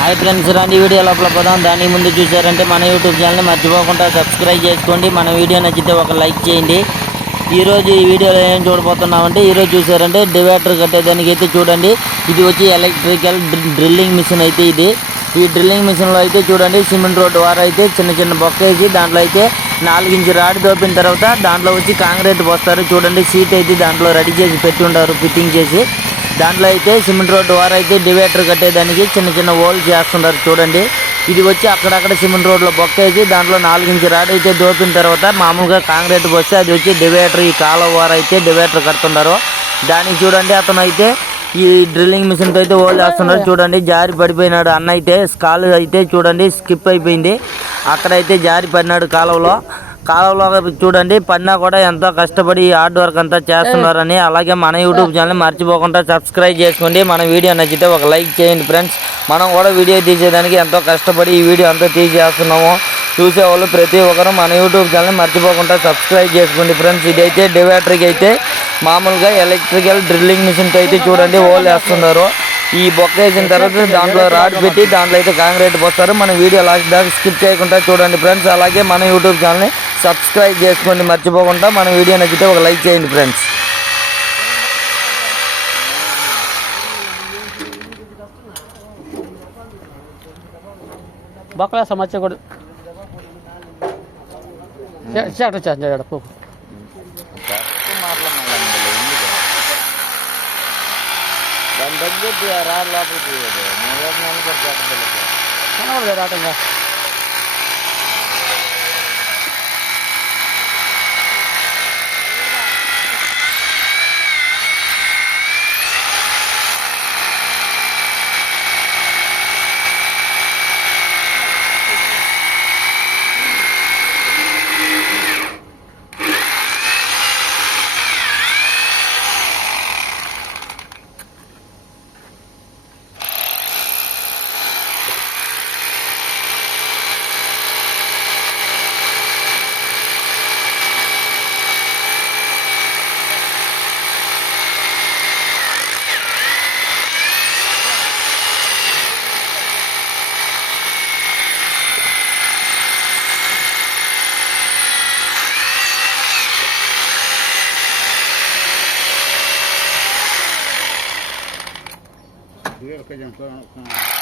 Hi friends, రండి video లోపల పోదాం. దాని ముందు చూసారంటే మన యూట్యూబ్ ఛానల్ని మర్చిపోకుండా సబ్స్క్రైబ్ చేసుకోండి. మన వీడియో నచ్చితే ఒక లైక్ చేయండి. ఈరోజు ఈ వీడియోలో ఏం చూడబోతున్నామంటే, ఈరోజు చూసారంటే డివైడర్ కట్టేదానికి అయితే చూడండి, ఇది వచ్చి ఎలక్ట్రికల్ డ్రిల్లింగ్ మిషన్ అయితే ఇది. ఈ డ్రిల్లింగ్ మిషన్లో అయితే చూడండి, సిమెంట్ రోడ్డు వారు అయితే చిన్న చిన్న బొక్క వేసి దాంట్లో అయితే 4 ఇంచు రాడ్ దోపిన తర్వాత దాంట్లో వచ్చి కాంక్రీట్ పోస్తారు. చూడండి, సీట్ అయితే దాంట్లో రెడీ చేసి పెట్టి ఉంటారు, ఫిట్టింగ్ చేసి. దాంట్లో అయితే సిమెంట్ రోడ్డు వారు అయితే డివైడర్ కట్టేదానికి చిన్న చిన్న హోల్ చేస్తున్నారు. చూడండి, ఇది వచ్చి అక్కడక్కడ సిమెంట్ రోడ్లో బొక్కేసి దాంట్లో 4 ఇంచు రాడ్ అయితే దోపిన తర్వాత మామూలుగా కాంక్రీట్ పోస్తే అది వచ్చి డివైడర్, ఈ కాలువ వారు అయితే డివైడర్ కడుతున్నారు. దానికి చూడండి, అతను అయితే ఈ డ్రిల్లింగ్ మిషన్తో అయితే హోల్ వేస్తున్నారు. చూడండి, జారి పడిపోయినాడు అన్న అయితే. కాలు అయితే చూడండి స్కిప్ అయిపోయింది, అక్కడైతే జారి పడినాడు కాలువలో. చూడండి, పడినా కూడా ఎంతో కష్టపడి ఈ హార్డ్ వర్క్ అంతా చేస్తున్నారని. అలాగే మన యూట్యూబ్ ఛానల్ మర్చిపోకుండా సబ్స్క్రైబ్ చేసుకోండి. మన వీడియో నచ్చితే ఒక లైక్ చేయండి ఫ్రెండ్స్. మనం కూడా వీడియో తీసేదానికి ఎంతో కష్టపడి ఈ వీడియో అంతా తీసేస్తున్నాము. చూసేవాళ్ళు ప్రతి ఒక్కరు మన యూట్యూబ్ ఛానల్ మర్చిపోకుండా సబ్స్క్రైబ్ చేసుకోండి ఫ్రెండ్స్. ఇదైతే డివైడర్కి అయితే మామూలుగా ఎలక్ట్రికల్ డ్రిల్లింగ్ మిషన్తో అయితే చూడండి హోల్ వేస్తున్నారు. ఈ బొక్క వేసిన తర్వాత దాంట్లో రాడ్ పెట్టి దాంట్లో అయితే కాంక్రీట్ పోస్తారు. మన వీడియో లాస్ట్ దాకా స్కిప్ చేయకుండా చూడండి ఫ్రెండ్స్. అలాగే మన యూట్యూబ్ ఛానల్ని సబ్స్క్రైబ్ చేసుకోండి మర్చిపోకుండా. మన వీడియో నచ్చితే ఒక లైక్ చేయండి ఫ్రెండ్స్. బొక్కల సమస్య కూడా దాని తగ్గట్టు రాడు లోపలికి రాటంగా que